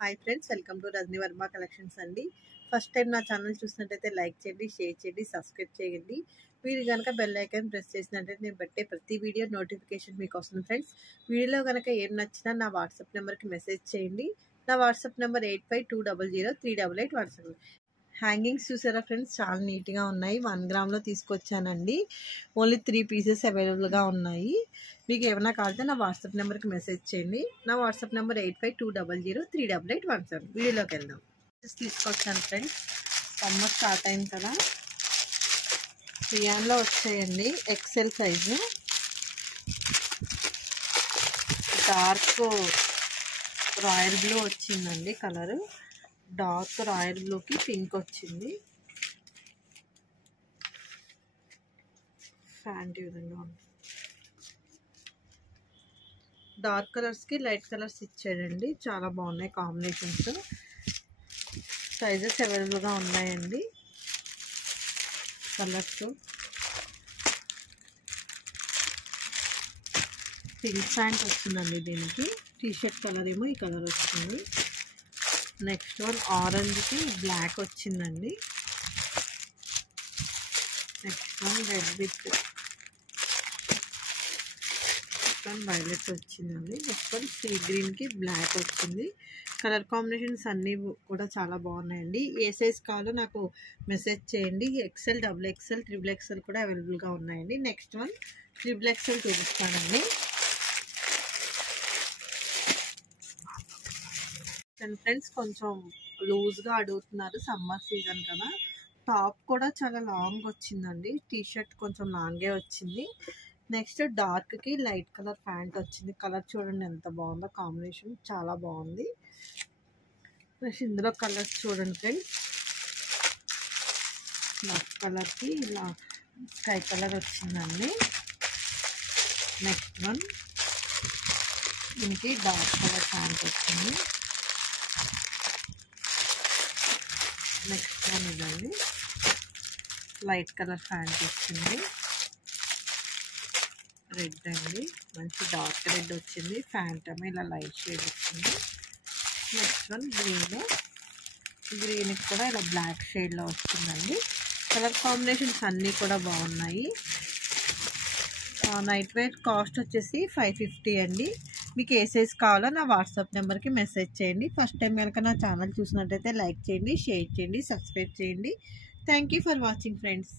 Hi friends, welcome to Rajani Varma collections అండి. First time నా channel చూసినట్టయితే లైక్ చేయండి, షేర్ చేయండి, సబ్స్క్రైబ్ చేయండి. మీరు కనుక బెల్ ఐకాన్ ప్రెస్ చేసినట్టయితే నేను పెట్టే ప్రతి వీడియో నోటిఫికేషన్ మీకు వస్తుంది ఫ్రెండ్స్. వీడియోలో కనుక ఏం నచ్చినా నా వాట్సాప్ నెంబర్కి మెసేజ్ చేయండి. నా వాట్సాప్ నెంబర్ 8520038817. హ్యాంగింగ్స్ చూసారా ఫ్రెండ్స్, చాలా నీట్గా ఉన్నాయి. 1 గ్రామ్లో తీసుకొచ్చానండి. ఓన్లీ 3 పీసెస్ అవైలబుల్గా ఉన్నాయి. మీకు ఏమైనా కావాలంటే నా వాట్సాప్ నెంబర్కి మెసేజ్ చేయండి. నా వాట్సాప్ నెంబర్ 8520038817. వీడియోలోకి వెళ్దాం. తీసుకొచ్చాను ఫ్రెండ్స్. సమ్మర్ స్టార్ట్ అయింది కదా, రియాన్లో వచ్చాయండి. XL size, dark royal blue వచ్చిందండి కలరు. డార్క్ రాయల్ బ్లూకి పింక్ వచ్చింది. ఫ్యాంట్ విధంగా ఉంది. డార్క్ కలర్స్కి లైట్ కలర్స్ ఇచ్చాడండి. చాలా బాగున్నాయి కాంబినేషన్స్. సైజెస్ అవైలబుల్గా ఉన్నాయండి. కలర్స్ పింక్ ప్యాంట్ వస్తుందండి. దీనికి టీషర్ట్ కలర్ ఏమో ఈ కలర్ వస్తుంది. నెక్స్ట్ వన్ ఆరెంజ్కి బ్లాక్ వచ్చిందండి. Next one red with violet వచ్చిందండి. నెక్స్ట్ వన్ సీ గ్రీన్కి బ్లాక్ వచ్చింది. కలర్ కాంబినేషన్స్ అన్నీ కూడా చాలా బాగున్నాయండి. ఏ సైజ్ కావాలో నాకు మెసేజ్ చేయండి. ఎక్సెల్, XXL, XXL కూడా అవైలబుల్గా ఉన్నాయండి. నెక్స్ట్ వన్ XXL చూపిస్తానండి. ఫ్రెండ్స్, కొంచెం లూజ్గా అడుగుతున్నారు, సమ్మర్ సీజన్ కదా. టాప్ కూడా చాలా లాంగ్ వచ్చిందండి. టీషర్ట్ కొంచెం లాంగే వచ్చింది. నెక్స్ట్ డార్క్కి లైట్ కలర్ ప్యాంట్ వచ్చింది. కలర్ చూడండి ఎంత బాగుందో, కాంబినేషన్ చాలా బాగుంది. నెక్స్ట్ ఇందులో కలర్స్ చూడండి ఫ్రెండ్స్. లైట్ కలర్కి ఇలా స్కై కలర్ వచ్చిందండి. నెక్స్ట్ వన్ దీనికి డార్క్ కలర్ ప్యాంట్ వచ్చింది. నెక్స్ట్ వన్ ఇదండి, లైట్ కలర్ ప్యాంట్ వచ్చింది. రెడ్ అండి, మంచి డార్క్ రెడ్ వచ్చింది. ప్యాంట్ ఏమో ఇలా లైట్ షేడ్ వచ్చింది. నెక్స్ట్ వన్ గ్రీన్కి కూడా ఇలా బ్లాక్ షేడ్లో వస్తుందండి. కలర్ కాంబినేషన్స్ అన్నీ కూడా బాగున్నాయి. నైట్ వేర్ కాస్ట్ వచ్చేసి 550 అండి. మీకు ఏ సైజ్ కావాలో నా వాట్సాప్ నెంబర్కి మెసేజ్ చేయండి. ఫస్ట్ టైం కనుక నా ఛానల్ చూసినట్టయితే లైక్ చేయండి, షేర్ చేయండి, సబ్స్క్రైబ్ చేయండి. Thank you for watching friends.